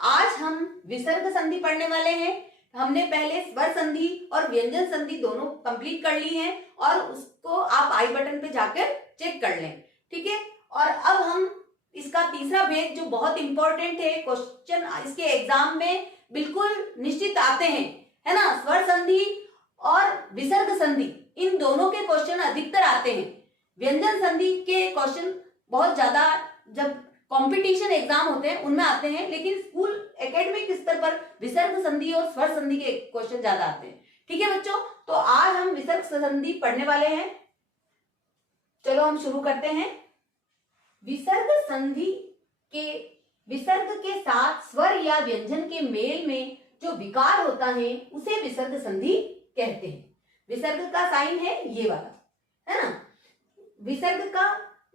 आज हम विसर्ग संधि पढ़ने वाले हैं। हमने पहले स्वर संधि और व्यंजन संधि दोनों कंप्लीट कर ली हैं और उसको आप आई बटन पे जाकर चेक कर लें, ठीक है। और अब हम इसका तीसरा भेद जो बहुत इंपॉर्टेंट है, क्वेश्चन इसके एग्जाम में बिल्कुल निश्चित आते हैं, है ना, स्वर संधि और विसर्ग संधि, इन दोनों के क्वेश्चन अधिकतर आते हैं। व्यंजन संधि के क्वेश्चन बहुत ज्यादा जब कंपटीशन एग्जाम होते हैं उनमें आते हैं, लेकिन स्कूल एकेडमिक स्तर पर विसर्ग संधि और स्वर संधि के क्वेश्चन ज्यादा आते हैं, ठीक है बच्चों। तो आज हम विसर्ग संधि पढ़ने वाले हैं। चलो हम शुरू करते हैं। विसर्ग के साथ स्वर या व्यंजन के मेल में जो विकार होता है उसे विसर्ग संधि कहते हैं। विसर्ग का साइन है ये वाला, है ना।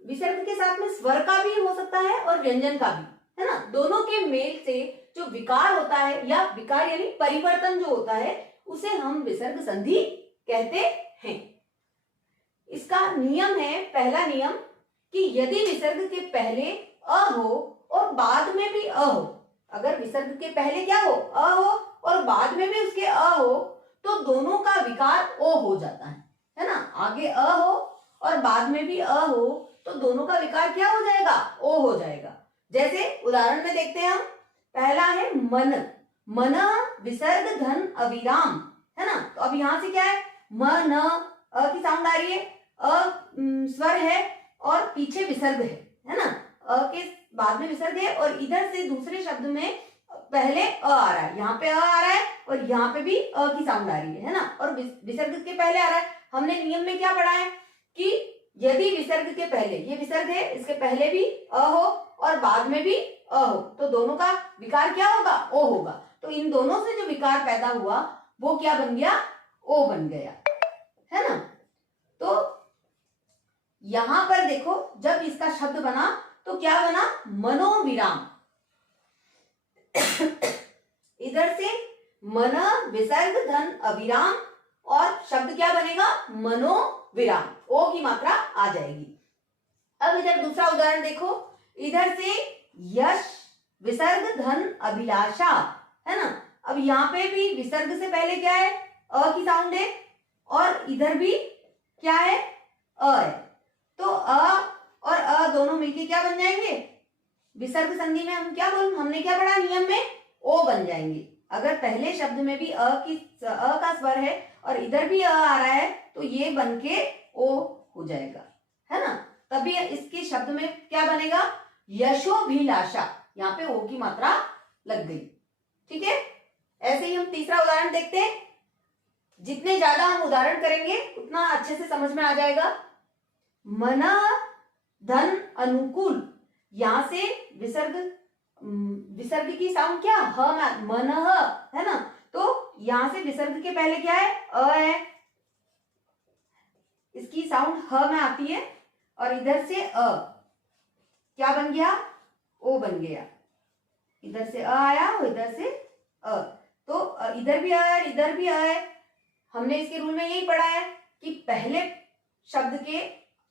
विसर्ग के साथ में स्वर का भी हो सकता है और व्यंजन का भी, है ना। दोनों के मेल से जो विकार होता है या विकार यानी परिवर्तन जो होता है उसे हम विसर्ग संधि कहते हैं। इसका नियम है, पहला नियम, कि यदि विसर्ग के पहले अ हो और बाद में भी अ हो, अगर विसर्ग के पहले क्या हो, अ हो, और बाद में भी उसके अ हो, तो दोनों का विकार ओ हो जाता है ना। आगे अ हो और बाद में भी अ हो तो दोनों का विकार क्या हो जाएगा, ओ हो जाएगा। जैसे उदाहरण में देखते हैं हम, पहला है मन, मन विसर्ग धन अविराम, है ना। तो अब यहां से क्या है, मन, अ की साउंड आ रही है, अ स्वर है और पीछे विसर्ग है ना। अ के बाद में विसर्ग है और इधर से दूसरे शब्द में पहले अ आ रहा है, यहाँ पे अ आ रहा है और यहाँ पे भी अ की साउंड आ रही है ना, और विसर्ग के पहले आ रहा है। हमने नियम में क्या पढ़ा है कि यदि विसर्ग के पहले, ये विसर्ग है, इसके पहले भी अ हो और बाद में भी अ हो तो दोनों का विकार क्या होगा, ओ होगा। तो इन दोनों से जो विकार पैदा हुआ वो क्या बन गया, ओ बन गया, है ना। तो यहां पर देखो, जब इसका शब्द बना तो क्या बना, मनोविराम। इधर से मन विसर्ग धन अविराम और शब्द क्या बनेगा, मनोविराम, ओ की मात्रा आ जाएगी। अब इधर दूसरा उदाहरण देखो, इधर से यश विसर्ग धन अभिलाषा, है ना। अब यहाँ पे भी विसर्ग से पहले क्या है, अ की साउंड है और इधर भी क्या है, अ है। तो अ और अ दोनों मिलके क्या बन जाएंगे, विसर्ग संधि में हम क्या हमने क्या पढ़ा नियम में, ओ बन जाएंगे। अगर पहले शब्द में भी अ का स्वर है और इधर भी अ आ रहा है तो ये बन के ओ हो जाएगा, है ना। तभी इसके शब्द में क्या बनेगा, यशोभिलाषा, यहाँ पे ओ की मात्रा लग गई, ठीक है। ऐसे ही हम तीसरा उदाहरण देखते हैं। जितने ज्यादा हम उदाहरण करेंगे उतना अच्छे से समझ में आ जाएगा। मन धन अनुकूल, यहां से विसर्ग की साउंड क्या, ह, मन, है ना। तो यहां से विसर्ग के पहले क्या है, अ है, इसकी साउंड ह में आती है और इधर से अ क्या बन गया, ओ बन गया। इधर से अ आया और इधर से अ, तो इधर भी अ है, इधर भी अ है। हमने इसके रूल में यही पढ़ा है कि पहले शब्द के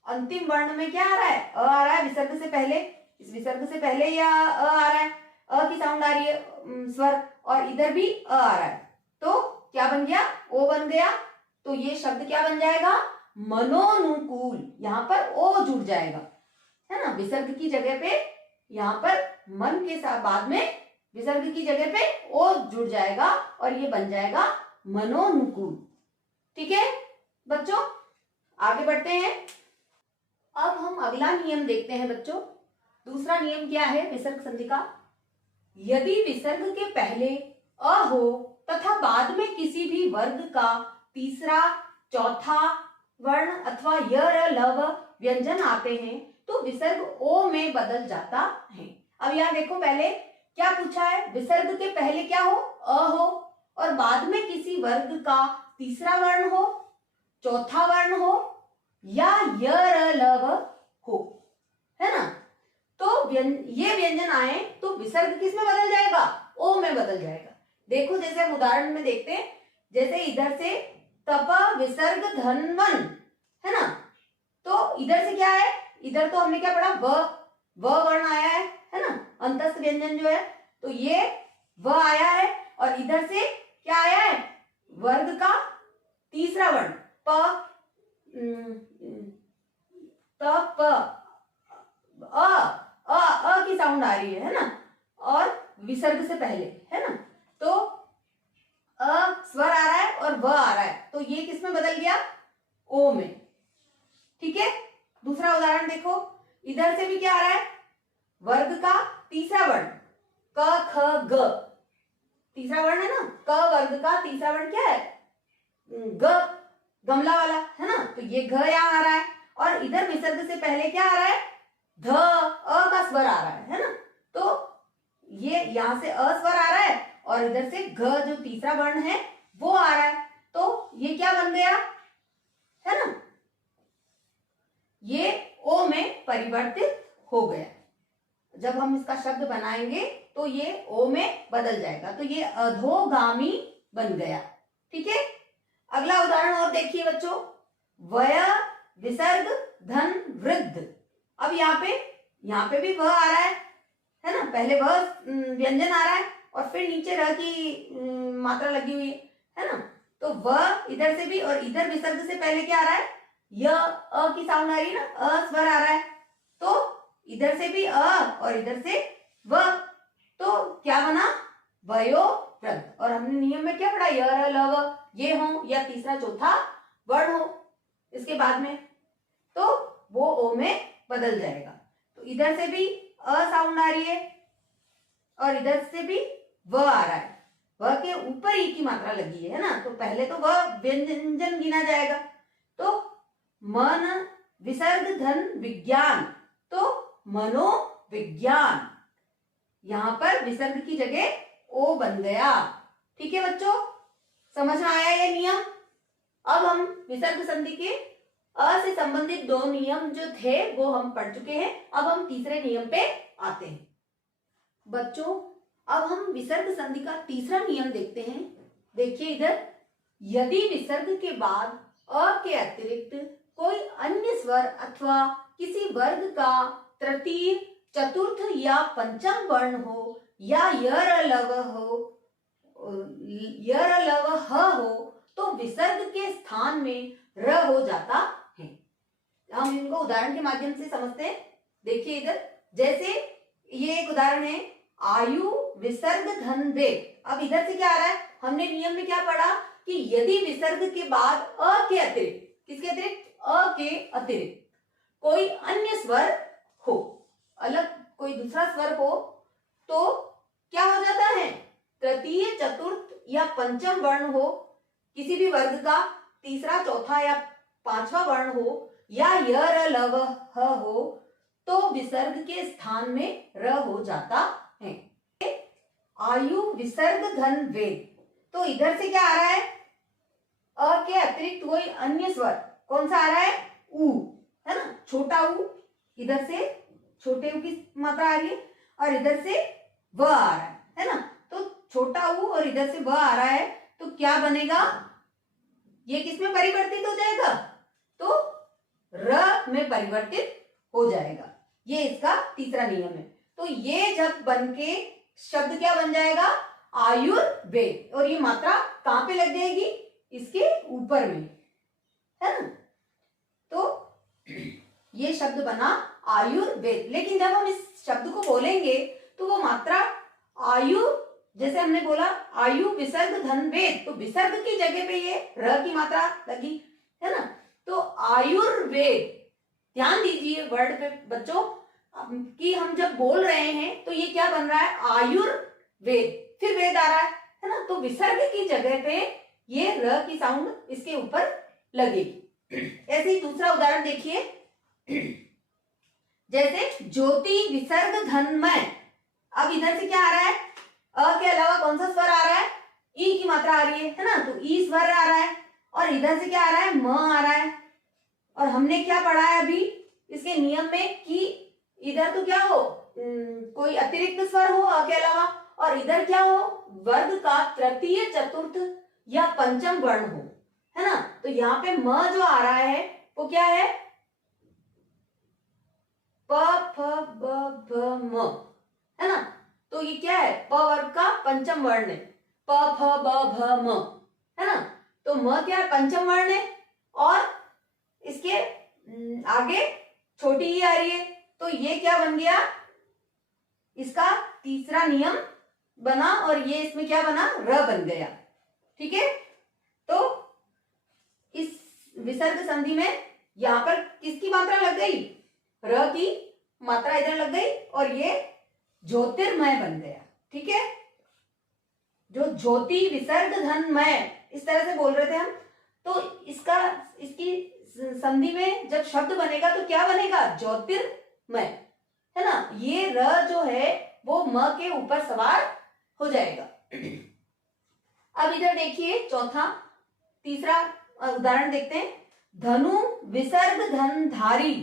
अंतिम वर्ण में क्या आ रहा है, अ आ रहा है विसर्ग से पहले, इस विसर्ग से पहले या अ आ रहा है, अ की साउंड आ रही है स्वर, और इधर भी अ आ रहा है, तो क्या बन गया, ओ बन गया। तो ये शब्द क्या बन जाएगा, मनोनुकूल, यहाँ पर ओ जुड़ जाएगा, है ना। विसर्ग की जगह पे यहाँ पर मन के साथ बाद में विसर्ग की जगह पे ओ जुड़ जाएगा और ये बन जाएगा मनोनुकूल, ठीक है बच्चों। आगे बढ़ते हैं। अब हम अगला नियम देखते हैं बच्चों। दूसरा नियम क्या है विसर्ग संधि का, यदि विसर्ग के पहले अ हो तथा बाद में किसी भी वर्ग का तीसरा, चौथा वर्ण अथवा य, र, ल, व व्यंजन आते हैं तो विसर्ग ओ में बदल जाता है। अब यहाँ देखो, पहले क्या पूछा है, विसर्ग के पहले क्या हो, अ हो और बाद में किसी वर्ग का तीसरा वर्ण हो, चौथा वर्ण हो या य, र, ल, व हो, है ना। तो ये व्यंजन आए तो विसर्ग किस में बदल जाएगा, ओ में बदल जाएगा। देखो जैसे हम उदाहरण में देखते हैं, जैसे इधर से तप विसर्ग धनवन, है ना। तो इधर से क्या है, इधर तो हमने क्या पढ़ा, व वर्ण आया है ना, अंतस्थ व्यंजन जो है, तो ये व आया है और इधर से क्या आया है, वर्ग का तीसरा वर्ण प, त प, अ की साउंड आ रही है ना, और विसर्ग से पहले है ना, तो अ स्वर आ रहा है और व आ रहा है, तो ये किस में बदल गया, ओ में। ठीक है, दूसरा उदाहरण देखो, इधर से भी क्या आ रहा है, वर्ग का तीसरा वर्ण क ख ग, तीसरा वर्ण है ना, क वर्ग का तीसरा वर्ण क्या है, ग, गमला वाला है ना, तो ये घ यहाँ आ रहा है और इधर विसर्ग से पहले क्या आ रहा है, ध, अ का स्वर आ रहा है ना, तो ये यहां से अ स्वर आ रहा है और इधर से घ जो तीसरा वर्ण है वो आ रहा है, तो ये क्या बन गया है ना, ये ओ में परिवर्तित हो गया। जब हम इसका शब्द बनाएंगे तो ये ओ में बदल जाएगा, तो ये अधोगामी बन गया। ठीक है, अगला उदाहरण और देखिए बच्चों, वय विसर्ग धन वृद्ध। अब यहाँ पे भी वह आ रहा है ना, पहले वह व्यंजन आ रहा है और फिर नीचे र की मात्रा लगी हुई है ना, तो वह इधर से भी और इधर विसर्ग से पहले क्या आ रहा है, यह अ की साउंड आ रही है ना, अ स्वर आ रहा है, तो इधर से भी अ और इधर से व, तो क्या बना, वयो वृद्ध। और हमने नियम में क्या पढ़ा, य र ल व, ये हो या तीसरा चौथा वर्ण हो इसके बाद में, तो वो ओ में बदल जाएगा। तो इधर से भी अ साउंड आ रही है और इधर से भी व आ रहा है, व के ऊपर ई की मात्रा लगी है ना, तो पहले तो वह व्यंजन गिना जाएगा, तो मन विसर्ग धन विज्ञान, तो मनोविज्ञान, यहां पर विसर्ग की जगह ओ बन गया। ठीक है बच्चों, समझ में आया ये नियम। अब हम विसर्ग संधि के अ से संबंधित दो नियम जो थे वो हम पढ़ चुके हैं, अब हम तीसरे नियम पे आते हैं। बच्चों अब हम विसर्ग संधि का तीसरा नियम देखते हैं। देखिए इधर, यदि विसर्ग के बाद अ के अतिरिक्त कोई अन्य स्वर अथवा किसी वर्ग का तृतीय चतुर्थ या पंचम वर्ण हो या यर लव हो, यर लव ह हो, तो विसर्ग के स्थान में र हो जाता है। हम इनको उदाहरण के माध्यम से समझते हैं। देखिए इधर, जैसे ये एक उदाहरण है, आयु विसर्ग धन वे। अब इधर से क्या आ रहा है, हमने नियम में क्या पढ़ा कि यदि विसर्ग के बाद अ के अतिरिक्त, किसके अतिरिक्त, अ के अतिरिक्त कोई अन्य स्वर हो, अलग कोई दूसरा स्वर हो, तो क्या हो जाता है, तृतीय चतुर्थ या पंचम वर्ण हो, किसी भी वर्ग का तीसरा चौथा या पांचवा वर्ण हो या य र लव ह हो, तो विसर्ग के स्थान में र हो जाता है। आयु विसर्ग धन वेद, तो इधर से क्या आ रहा है, अ के अतिरिक्त कोई अन्य स्वर, कौन सा आ रहा है, उ, है ना, छोटा उ, इधर से छोटे उ की मात्रा आ रही है और इधर से व आ रहा है ना, तो छोटा उ और इधर से व आ रहा है, तो क्या बनेगा, ये किस में परिवर्तित हो जाएगा, तो र में परिवर्तित हो जाएगा। ये इसका तीसरा नियम है। तो ये जब बन के शब्द क्या बन जाएगा, आयुर्वेद, और ये मात्रा कहां पे लग जाएगी, इसके ऊपर में, है ना, तो ये शब्द बना आयुर्वेद। लेकिन जब हम इस शब्द को बोलेंगे तो वो मात्रा आयु, जैसे हमने बोला आयु विसर्ग धन वेद, तो विसर्ग की जगह पे ये र की मात्रा लगी है ना, तो आयुर्वेद। ध्यान दीजिए वर्ड पे बच्चों कि हम जब बोल रहे हैं तो ये क्या बन रहा है, आयुर्वेद, फिर वेद आ रहा है ना, तो विसर्ग की जगह पे ये र की साउंड इसके ऊपर लगेगी। ऐसे ही दूसरा उदाहरण देखिए, जैसे ज्योति विसर्ग धनमय। अब इधर से क्या आ रहा है, अ के अलावा कौन सा स्वर आ रहा है, ई की मात्रा आ रही है ना, तो ई स्वर आ रहा है और इधर से क्या आ रहा है, म आ रहा है। और हमने क्या पढ़ा है अभी इसके नियम में कि इधर तो क्या हो, कोई अतिरिक्त स्वर हो अ के अलावा, और इधर क्या हो, वर्ग का तृतीय चतुर्थ या पंचम वर्ण हो, है ना, तो यहाँ पे म जो आ रहा है वो क्या है, प फ ब भ म, है ना, तो ये ये क्या है, प वर्ग का पंचम वर्ण है, प फ ब भ म, है ना। तो म क्या है, पंचम वर्ण है और इसके आगे छोटी ई आ रही है, तो ये क्या बन गया, इसका तीसरा नियम बना और ये इसमें क्या बना, र बन गया। ठीक है, तो इस विसर्ग संधि में यहां पर किसकी मात्रा लग गई, र की मात्रा इधर लग गई और ये ज्योतिर्मय बन गया। ठीक है, जो ज्योति विसर्ग धन मय इस तरह से बोल रहे थे हम, तो इसकी संधि में जब शब्द बनेगा तो क्या बनेगा, ज्योतिर्मय, है ना। ये र जो है वो म के ऊपर सवार हो जाएगा। अब इधर देखिए चौथा, तीसरा उदाहरण देखते हैं। धनु विसर्ग धन धारी,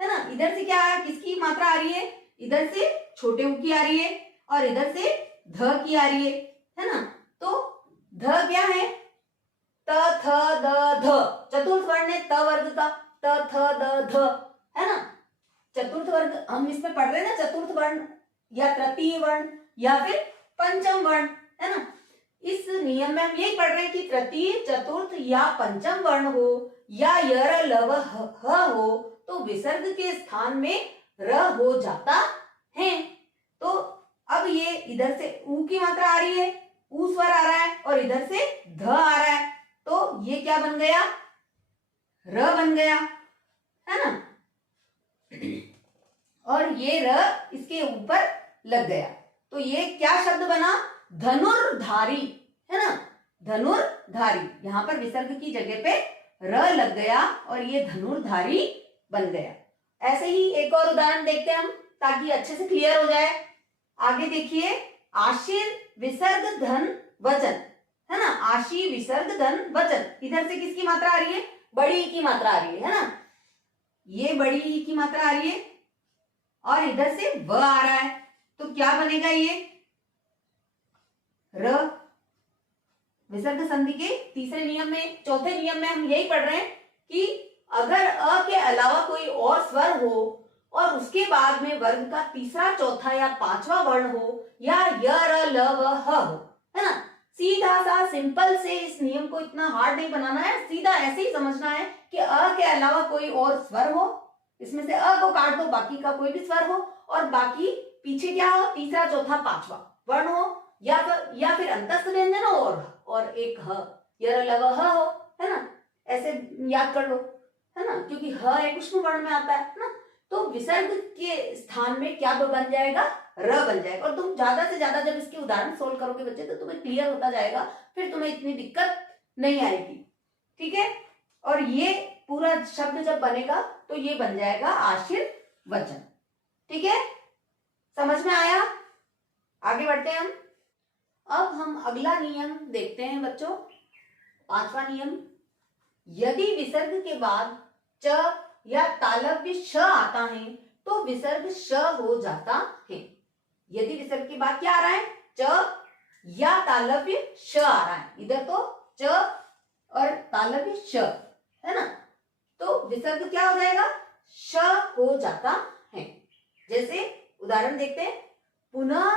है ना। इधर से क्या है, किसकी मात्रा आ रही है, इधर से छोटे उ की आ रही है और इधर से ध की आ रही है ना। तो ध क्या है, त थ द ध, चतुर्थ वर्ण है त वर्ग का, त थ द ध, है ना। चतुर्थ वर्ग हम इसमें पढ़ रहे हैं ना, चतुर्थ वर्ण या तृतीय वर्ण या फिर पंचम वर्ण, है ना। इस नियम में हम यही पढ़ रहे हैं कि तृतीय, चतुर्थ या पंचम वर्ण हो या यर लव ह हो तो विसर्ग के स्थान में र हो जाता है। तो अब ये इधर से ऊ की मात्रा आ रही है, ऊ स्वर आ रहा है और इधर से ध आ रहा है, तो ये क्या बन गया, र बन गया, है ना। और ये र इसके ऊपर लग गया, तो ये क्या शब्द बना, धनुर्धारी, है ना। धनुर्धारी, यहां पर विसर्ग की जगह पे र लग गया और ये धनुर्धारी बन गया। ऐसे ही एक और उदाहरण देखते हैं हम, ताकि अच्छे से क्लियर हो जाए। आगे देखिए, आशीर विसर्ग धन वचन, है ना। आशी विसर्ग धन वचन, इधर से किसकी मात्रा आ रही है, बड़ी ई की मात्रा आ रही है ना। ये बड़ी ई की मात्रा आ रही है और इधर से व आ रहा है, तो क्या बनेगा, ये र। विसर्ग संधि के तीसरे नियम में, चौथे नियम में हम यही पढ़ रहे हैं कि अगर अ के अलावा कोई और स्वर हो और उसके बाद में वर्ग का तीसरा, चौथा या पांचवा वर्ण हो या य र ल व ह हो, है ना। सीधा सा सिंपल से, इस नियम को इतना हार्ड नहीं बनाना है, सीधा ऐसे ही समझना है कि अ के अलावा कोई और स्वर हो, इसमें से अ को काट दो, बाकी का कोई भी स्वर हो और बाकी पीछे क्या हो, तीसरा, चौथा, पांचवा वर्ण हो या फिर अंतस्थ व्यंजन हो और एक ह, य र ल व ह हो, है ना। ऐसे याद कर लो, है ना, क्योंकि ह एक उष्ण वर्ण में आता है ना। तो विसर्ग के स्थान में क्या बन जाएगा, र बन जाएगा। और तुम ज्यादा से ज्यादा जब इसके उदाहरण सोल्व करोगे बच्चे, तो तुम्हें क्लियर होता जाएगा, फिर तुम्हें इतनी दिक्कत नहीं आएगी। ठीक है, और ये पूरा शब्द जब बनेगा तो ये बन जाएगा आशीर्वचन। ठीक है, समझ में आया। आगे बढ़ते हैं हम। अब हम अगला नियम देखते हैं बच्चों, पांचवा नियम। यदि विसर्ग के बाद च या तालव्य श आता है तो विसर्ग श हो जाता है। यदि विसर्ग के बाद क्या आ रहा है, च या तालव्य श आ रहा है, इधर तो च और तालव्य श, है ना, तो विसर्ग क्या हो जाएगा, श हो जाता है। जैसे उदाहरण देखते हैं, पुनः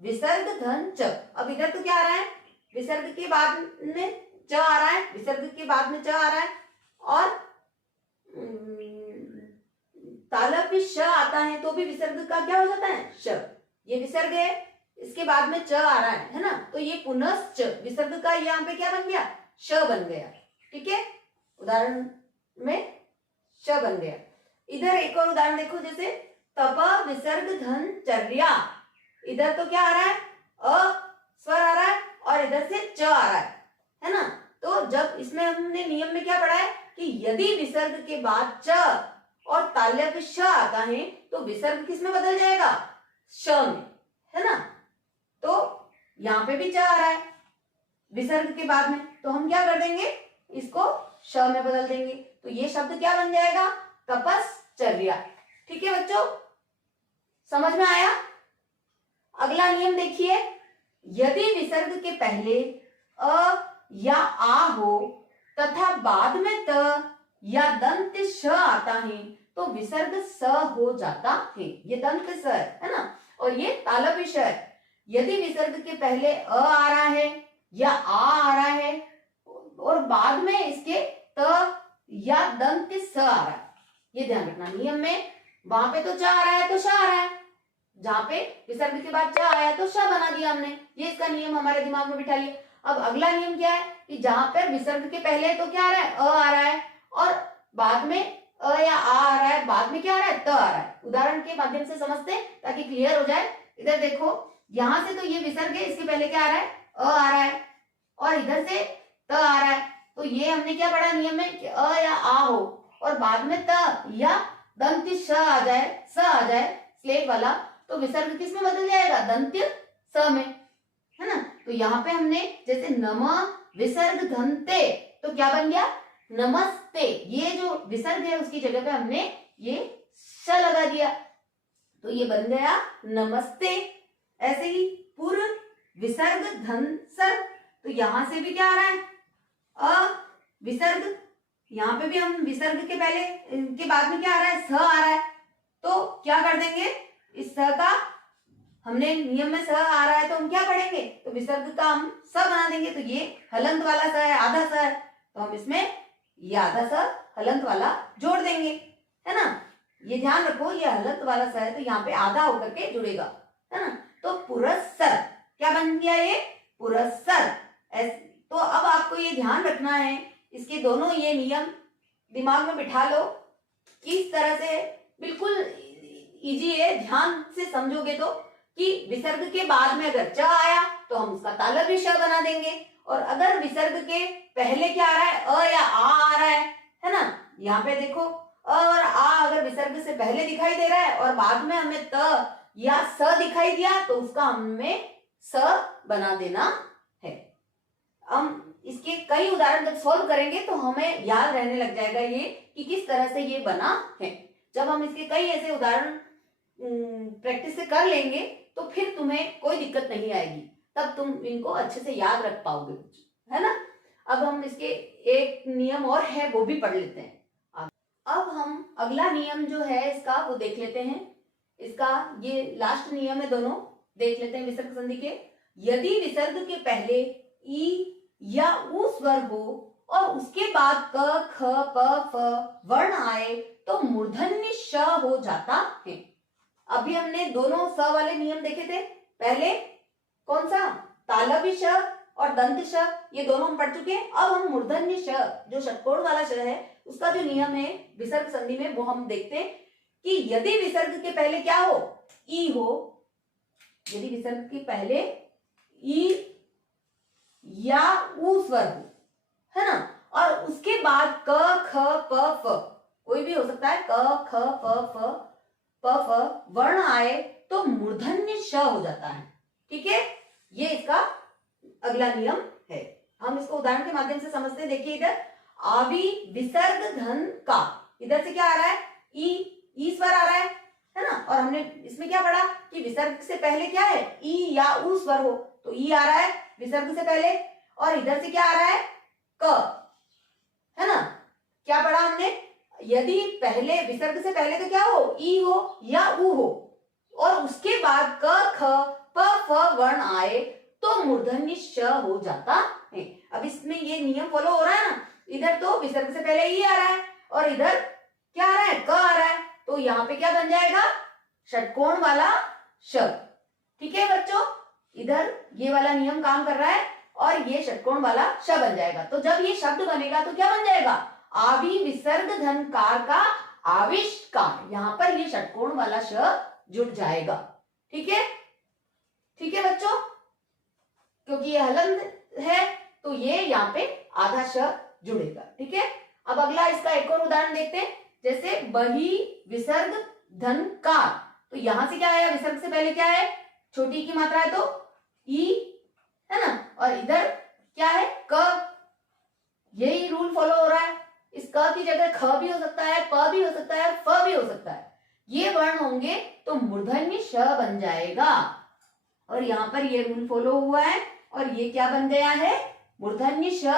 विसर्ग धन च। अब इधर तो क्या आ रहा है, विसर्ग के बाद में च आ रहा है, विसर्ग के बाद में च आ रहा है और तालव्य श आता है तो भी विसर्ग का क्या हो जाता है, श। ये विसर्ग है, इसके बाद में च आ रहा है ना, तो ये पुनश्च विसर्ग का यहाँ पे क्या बन गया, श बन गया। ठीक है, उदाहरण में श बन गया। इधर एक और उदाहरण देखो, जैसे तप विसर्ग धन चर्या। इधर तो क्या आ रहा है, अ स्वर आ रहा है और इधर से च आ रहा है ना। तो जब इसमें हमने नियम में क्या पढ़ा है कि यदि विसर्ग के बाद च और तालव्य श आता है तो विसर्ग किस में बदल जाएगा, श में, है ना। तो यहाँ पे भी च आ रहा है विसर्ग के बाद में, तो हम क्या कर देंगे, इसको श में बदल देंगे, तो ये शब्द क्या बन जाएगा, तपश्चर्या। ठीक है बच्चों, समझ में आया। अगला नियम देखिए, यदि विसर्ग के पहले अ या आ हो तथा बाद में त या दंत श आता है तो विसर्ग स हो जाता है। ये दंत स है ना, और ये तालव्य श है। यदि विसर्ग के पहले अ आ रहा है या आ रहा है और बाद में इसके त या दंत स आ रहा है, ये ध्यान रखना। नियम में वहां पे तो च आ रहा है तो श आ रहा है, जहां पे विसर्ग के बाद च आया तो श बना दिया हमने, ये इसका नियम हमारे दिमाग में बिठा लिया। अब अगला नियम क्या है कि जहां पर विसर्ग के पहले तो क्या आ रहा है, अ आ रहा है और बाद में अ या आ रहा है, बाद में क्या आ रहा है, त आ रहा है। उदाहरण के माध्यम से समझते हैं ताकि क्लियर हो जाए। इधर देखो, यहां से तो ये विसर्ग है, इसके पहले क्या आ रहा है, अ आ रहा है और इधर से त आ रहा है। तो ये हमने क्या पढ़ा नियम में कि अ या आ हो और बाद में त या दंत्य श आ जाए, स आ जाए स्लेट वाला, तो विसर्ग किस में बदल जाएगा, दंत्य स में, है ना। तो यहाँ पे हमने जैसे नम विसर्ग धनते, तो क्या बन गया, नमस्ते। ये जो विसर्ग है उसकी जगह पे हमने ये श लगा दिया, तो ये बन गया नमस्ते। ऐसे ही पूर्व विसर्ग धन सर, तो यहां से भी क्या आ रहा है, अ विसर्ग, यहाँ पे भी हम विसर्ग के पहले के बाद में क्या आ रहा है, स आ रहा है, तो क्या कर देंगे, इस स का हमने नियम में स आ रहा है तो हम क्या पढ़ेंगे, तो विसर्ग का हम स बना देंगे। तो ये हलंत वाला स है, आधा स है, तो हम इसमें ये आधा स हलंत वाला जोड़ देंगे, है ना। ये ध्यान रखो, ये हलंत वाला स है तो यहाँ पे आधा होकर के जुड़ेगा, है ना। तो पुरस्सर क्या बन गया, ये पुरस्सर। तो अब आपको ये ध्यान रखना है, इसके दोनों ये नियम दिमाग में बिठा लो, किस तरह से, बिल्कुल इजी है, ध्यान से समझोगे तो, कि विसर्ग के बाद में अगर च आया तो हम उसका तालव्य श बना देंगे, और अगर विसर्ग के पहले क्या आ रहा है, अ या आ रहा है ना। यहाँ पे देखो, अ और आ अगर विसर्ग से पहले दिखाई दे रहा है और बाद में हमें त या स दिखाई दिया तो उसका हमें स बना देना है। हम इसके कई उदाहरण जब सॉल्व करेंगे तो हमें याद रहने लग जाएगा ये कि किस तरह से ये बना है। जब हम इसके कई ऐसे उदाहरण प्रैक्टिस से कर लेंगे तो फिर तुम्हें कोई दिक्कत नहीं आएगी, तब तुम इनको अच्छे से याद रख पाओगे, है ना। अब हम इसके एक नियम और है वो भी पढ़ लेते हैं। अब हम अगला नियम जो है इसका वो देख लेते हैं। इसका ये लास्ट नियम है, दोनों देख लेते हैं विसर्ग संधि के। यदि विसर्ग के पहले ई या उ स्वर हो और उसके बाद क ख प फ वर्ण आए तो मूर्धन्य श हो जाता है। अभी हमने दोनों स वाले नियम देखे थे, पहले कौन सा, तालव्य श और दंत श, ये दोनों हम पढ़ चुके हैं। अब हम मूर्धन्य श जो षटकोण वाला श है उसका जो नियम है विसर्ग संधि में वो हम देखते हैं कि यदि विसर्ग के पहले क्या हो, ई हो, यदि विसर्ग के पहले ई या उ स्वर हो, है ना, और उसके बाद क ख प फ, कोई भी हो सकता है, क ख प फ वर्ण आए तो मूर्धन्य श हो जाता है। ठीक है, ये इसका अगला नियम है। हम इसको उदाहरण के माध्यम से समझते हैं। देखिए इधर आवि विसर्ग धन का, इधर से क्या आ रहा है, ई स्वर आ रहा है ना, और हमने इसमें क्या पढ़ा कि विसर्ग से पहले क्या है, ई या उ स्वर हो, तो ई आ रहा है विसर्ग से पहले, और इधर से क्या आ रहा है, क, है ना। क्या पढ़ा हमने, यदि पहले विसर्ग से पहले तो क्या हो, ई हो या उ हो, और उसके बाद क ख प फ वर्ण आए तो मूर्धन्य श हो जाता है। अब इसमें ये नियम फॉलो हो रहा है ना, इधर तो विसर्ग से पहले ई आ रहा है और इधर क्या आ रहा है, क आ रहा है, तो यहाँ पे क्या बन जाएगा, षटकोण वाला श। ठीक है बच्चों, इधर ये वाला नियम काम कर रहा है और ये षटकोण वाला श बन जाएगा। तो जब ये शब्द बनेगा तो क्या बन जाएगा, आवि विसर्ग धनकार का आविष्कार, यहाँ पर ये षटकोण वाला श जुड़ जाएगा। ठीक है, ठीक है बच्चों, क्योंकि ये हलंत है तो ये यहाँ पे आधा श जुड़ेगा। ठीक है, अब अगला इसका एक और उदाहरण देखते हैं। जैसे बही विसर्ग धनकार, तो यहां से क्या आया, विसर्ग से पहले क्या है, छोटी की मात्रा है तो ई, है ना, और इधर क्या है, क। यही रूल फॉलो हो रहा है, इस क की जगह ख भी हो सकता है, प भी हो सकता है, फ भी हो सकता है। ये वर्ण होंगे तो मूर्धन्य श बन जाएगा, और यहाँ पर ये रूल फॉलो हुआ है और ये क्या बन गया है, मूर्धन्य श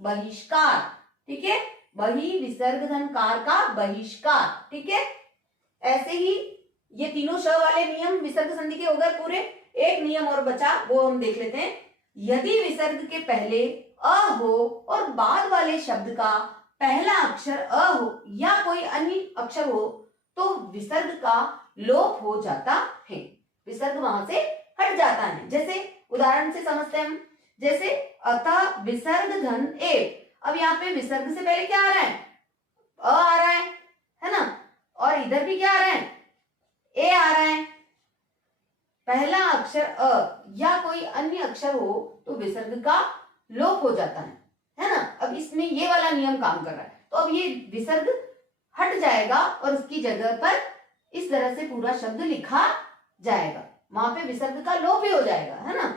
बहिष्कार। ठीक है, बही विसर्ग धनकार का बहिष्कार। ठीक है, ऐसे ही ये तीनों श वाले नियम विसर्ग संधि के हो गए पूरे। एक नियम और बचा, वो हम देख लेते हैं। यदि विसर्ग के पहले अ हो और बाद वाले शब्द का पहला अक्षर अ हो या कोई अन्य अक्षर हो तो विसर्ग का लोप हो जाता है, विसर्ग वहां से हट जाता है। जैसे उदाहरण से समझते हैं हम, जैसे अतः विसर्ग धन ए। अब यहाँ पे विसर्ग से पहले क्या आ रहा है? अ आ रहा है ना, और इधर भी क्या आ रहा है? ए आ रहा है। पहला अक्षर अ या कोई अन्य अक्षर हो तो विसर्ग का लोप हो जाता है ना। अब इसमें ये वाला नियम काम कर रहा है, तो अब ये विसर्ग हट जाएगा और उसकी जगह पर इस तरह से पूरा शब्द लिखा जाएगा, वहां पे विसर्ग का लोप ही हो जाएगा, है ना।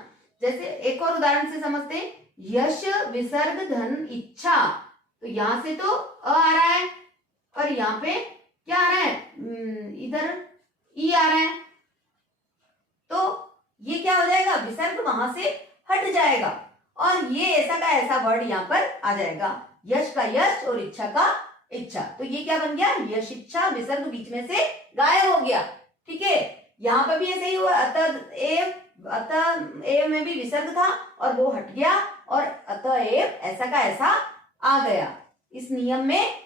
जैसे एक और उदाहरण से समझते हैं, यश विसर्ग धन इच्छा। तो यहां से तो अ आ रहा है और यहाँ पे क्या आ रहा है? इधर ई आ रहा है, तो ये क्या हो जाएगा? विसर्ग वहां से हट जाएगा और ये ऐसा का ऐसा वर्ड यहाँ पर आ जाएगा, यश का यश और इच्छा का इच्छा। तो ये क्या बन गया? यश इच्छा, विसर्ग बीच में से गायब हो गया। ठीक है, यहाँ पर भी ऐसे ही हुआ। अतः एव में भी विसर्ग था और वो हट गया और अतः एव ऐसा का ऐसा आ गया। इस नियम में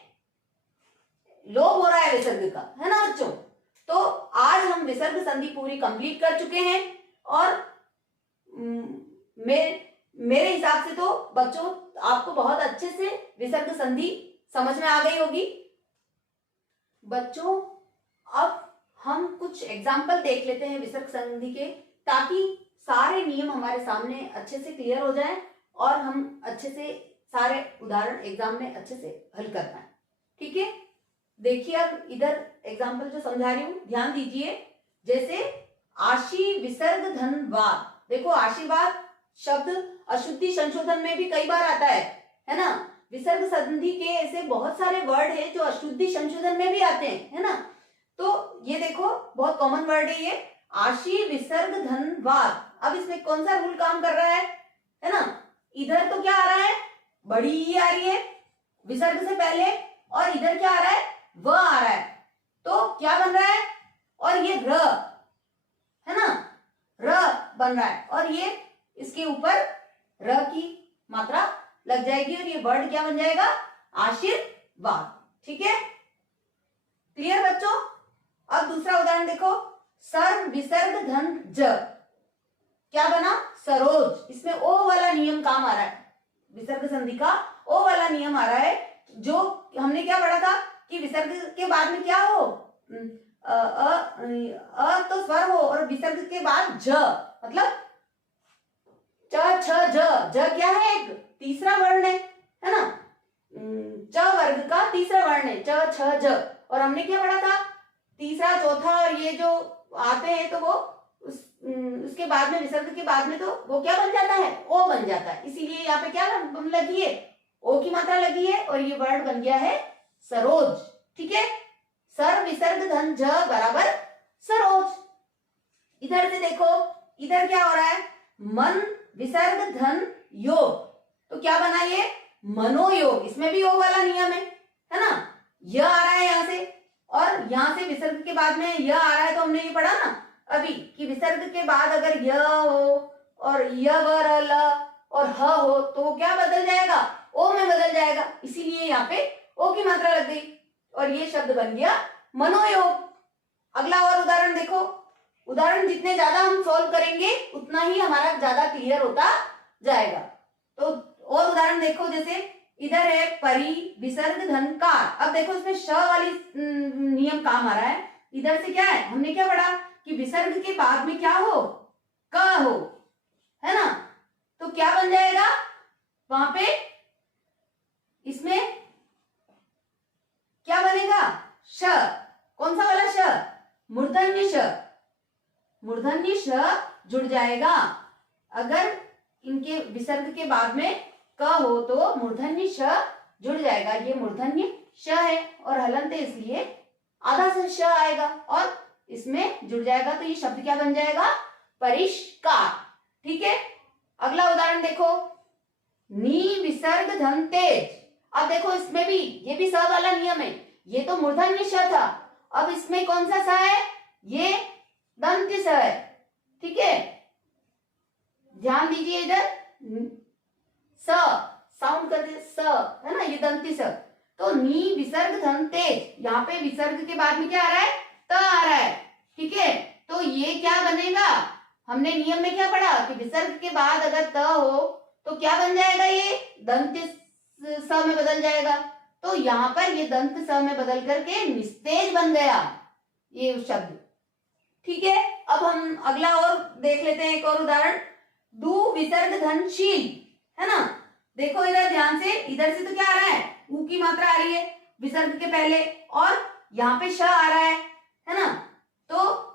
लोप हो रहा है विसर्ग का, है ना बच्चों। तो आज हम विसर्ग संधि पूरी कंप्लीट कर चुके हैं और मेरे हिसाब से तो बच्चों आपको बहुत अच्छे से विसर्ग संधि समझ में आ गई होगी। बच्चों अब हम कुछ एग्जाम्पल देख लेते हैं विसर्ग संधि के, ताकि सारे नियम हमारे सामने अच्छे से क्लियर हो जाएं और हम अच्छे से सारे उदाहरण एग्जाम में अच्छे से हल कर पाए। ठीक है, देखिए अब इधर एग्जाम्पल जो समझा रही हूं ध्यान दीजिए। जैसे आशी विसर्ग धन वाद। देखो आशीर्वाद शब्द अशुद्धि संशोधन में भी कई बार आता है ना। विसर्ग संधि के ऐसे बहुत सारे वर्ड हैं जो अशुद्धि संशोधन में भी आते हैं, है ना। तो ये देखो बहुत कॉमन वर्ड है ये, आशी विसर्ग धन वाद। अब इसमें कौन सा रूल काम कर रहा है ना। इधर तो क्या आ रहा है? बड़ी ई आ रही है विसर्ग से पहले, और इधर क्या आ रहा है? व आ रहा है। तो क्या बन रहा है? और ये र, है ना, र बन रहा है और ये इसके ऊपर र की मात्रा लग जाएगी और ये वर्ड क्या बन जाएगा? आशीर्वाद। ठीक है, क्लियर बच्चों। अब दूसरा उदाहरण देखो, सर्व विसर्ग धन ज। क्या बना? सरोज। इसमें ओ वाला नियम काम आ रहा है, विसर्ग संधि का ओ वाला नियम आ रहा है। जो हमने क्या पढ़ा था कि विसर्ग के बाद में क्या हो? अ तो स्वर हो और विसर्ग के बाद ज, मतलब च छ ज क्या है? एक तीसरा वर्ण है ना। च वर्ग का तीसरा वर्ण है च छ ज। और हमने क्या पढ़ा था? तीसरा चौथा और ये जो आते हैं तो वो उसके बाद में विसर्ग के बाद में तो वो क्या बन जाता है? ओ बन जाता है। इसीलिए यहाँ पे क्या लगी है? ओ की मात्रा लगी है और ये वर्ड बन गया है सरोज। ठीक है, सर्व विसर्ग धन ज बराबर सरोज। इधर से देखो, इधर क्या हो रहा है? मन विसर्ग धन योग। तो क्या बना ये? मनोयोग। इसमें भी योग वाला नियम है ना। यह आ रहा है यहाँ से और यहाँ से विसर्ग के बाद में यह आ रहा है। तो हमने ये पढ़ा ना अभी कि विसर्ग के बाद अगर य हो और य व ल और ह हो तो वो क्या बदल जाएगा? ओ में बदल जाएगा। इसीलिए यहाँ पे ओ की मात्रा लग गई और ये शब्द बन गया मनोयोग। अगला और उदाहरण देखो। उदाहरण जितने ज्यादा हम सॉल्व करेंगे उतना ही हमारा ज्यादा क्लियर होता जाएगा। तो और उदाहरण देखो, जैसे इधर है परी विसर्ग धन कार। अब देखो इसमें श वाली नियम काम आ रहा है। इधर से क्या है? हमने क्या पढ़ा कि विसर्ग के बाद में क्या हो? क हो, है ना। तो क्या बन जाएगा वहां पे? इसमें क्या बनेगा? श। कौन सा वाला श? मूर्धन्य श। मूर्धन्य श जुड़ जाएगा। अगर इनके विसर्ग के बाद में क हो तो मूर्धन्य श जुड़ जाएगा। ये मूर्धन्य श है और हलंत है इसलिए आधा से श आएगा और इसमें जुड़ जाएगा। तो ये शब्द क्या बन जाएगा? परिष्कार। ठीक है, अगला उदाहरण देखो, नी विसर्ग धन तेज। अब देखो इसमें भी ये भी स वाला नियम है। ये तो मूर्धन्य श था, अब इसमें कौन सा स है? ये दंत्य स है। ठीक है, ध्यान दीजिए इधर, स साउंड करते स, है ना, ये दंती स। तो नी विसर्ग धन तेज, यहाँ पे विसर्ग के बाद में क्या आ रहा है, त आ रहा है, ठीक है। तो ये क्या बनेगा, हमने नियम में क्या पढ़ा कि विसर्ग के बाद अगर त हो तो क्या बन जाएगा, ये दंत स में बदल जाएगा। तो यहाँ पर ये दंत स में बदल करके निस्तेज बन गया ये शब्द, ठीक है। अब हम अगला और देख लेते हैं, एक और उदाहरण, दु विसर्ग धन शील, है ना। देखो इधर ध्यान से, इधर से तो क्या आ रहा है, ऊ की मात्रा आ रही है विसर्ग के पहले, और यहाँ पे श आ रहा है ना। तो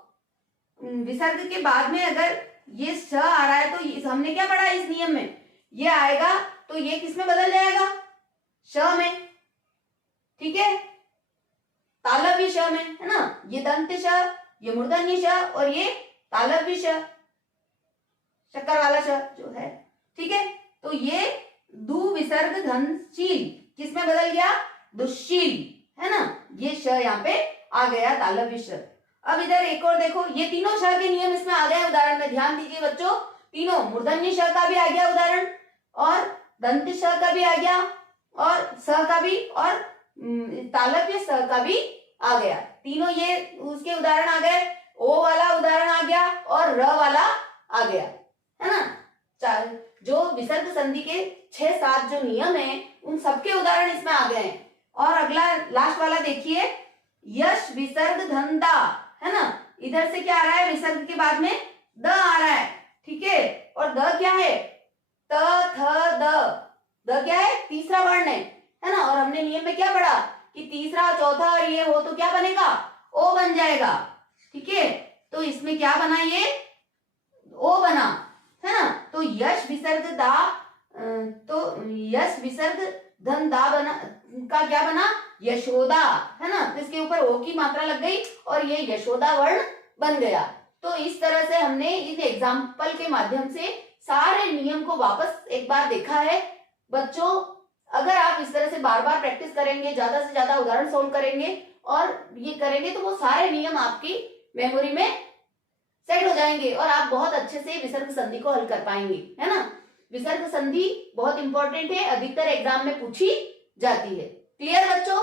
विसर्ग के बाद में अगर ये श आ रहा है तो हमने क्या पढ़ा इस नियम में, ये आएगा तो ये किस में बदल जाएगा, श में, ठीक है, तालव्य श में, है ना। ये दंत श, ये मूर्धन्य श, और ये तालव्य श, शक्कर वाला श जो है, ठीक है। तो ये दु विसर्ग धन शील किस में बदल गया, दुश्शील, है ना। ये श यहाँ पे आ गया तालव्य श। अब इधर एक और देखो, ये तीनों श के नियम इसमें आ गए उदाहरण में, ध्यान दीजिए बच्चों, तीनों, मूर्धन्य श का भी आ गया उदाहरण, और दंत श का भी आ गया, और स का भी, और तालव्य स का भी आ गया। तीनों ये उसके उदाहरण आ गए, ओ वाला उदाहरण आ गया और र वाला आ गया, है ना। जो विसर्ग संधि के 6-7 जो नियम है उन सबके उदाहरण इसमें आ गए हैं। और अगला लास्ट वाला देखिए, यश विसर्ग धन दा, है ना। इधर से क्या आ रहा है, विसर्ग के बाद में द आ रहा है, ठीक है। और द क्या है, त थ द, द क्या है, तीसरा वर्ण है ना। और हमने नियम में क्या पढ़ा कि तीसरा, चौथा और ये हो तो क्या बनेगा, ओ बन जाएगा, ठीक है। तो इसमें क्या बना, ये ओ बना, है ना। तो यश विसर्ग दा, तो यश विसर्ग धन दा बना का क्या बना, यशोदा, है ना। तो इसके ऊपर ओ की मात्रा लग गई और ये यशोदा वर्ण बन गया। तो इस तरह से हमने इस एग्जाम्पल के माध्यम से सारे नियम को वापस एक बार देखा है। बच्चों अगर आप इस तरह से बार बार प्रैक्टिस करेंगे, ज्यादा से ज्यादा उदाहरण सोल्व करेंगे और ये करेंगे तो वो सारे नियम आपकी मेमोरी में सेट हो जाएंगे और आप बहुत अच्छे से विसर्ग संधि को हल कर पाएंगे, है ना। विसर्ग संधि बहुत इंपॉर्टेंट है, अधिकतर एग्जाम में पूछी जाती है। क्लियर बच्चों।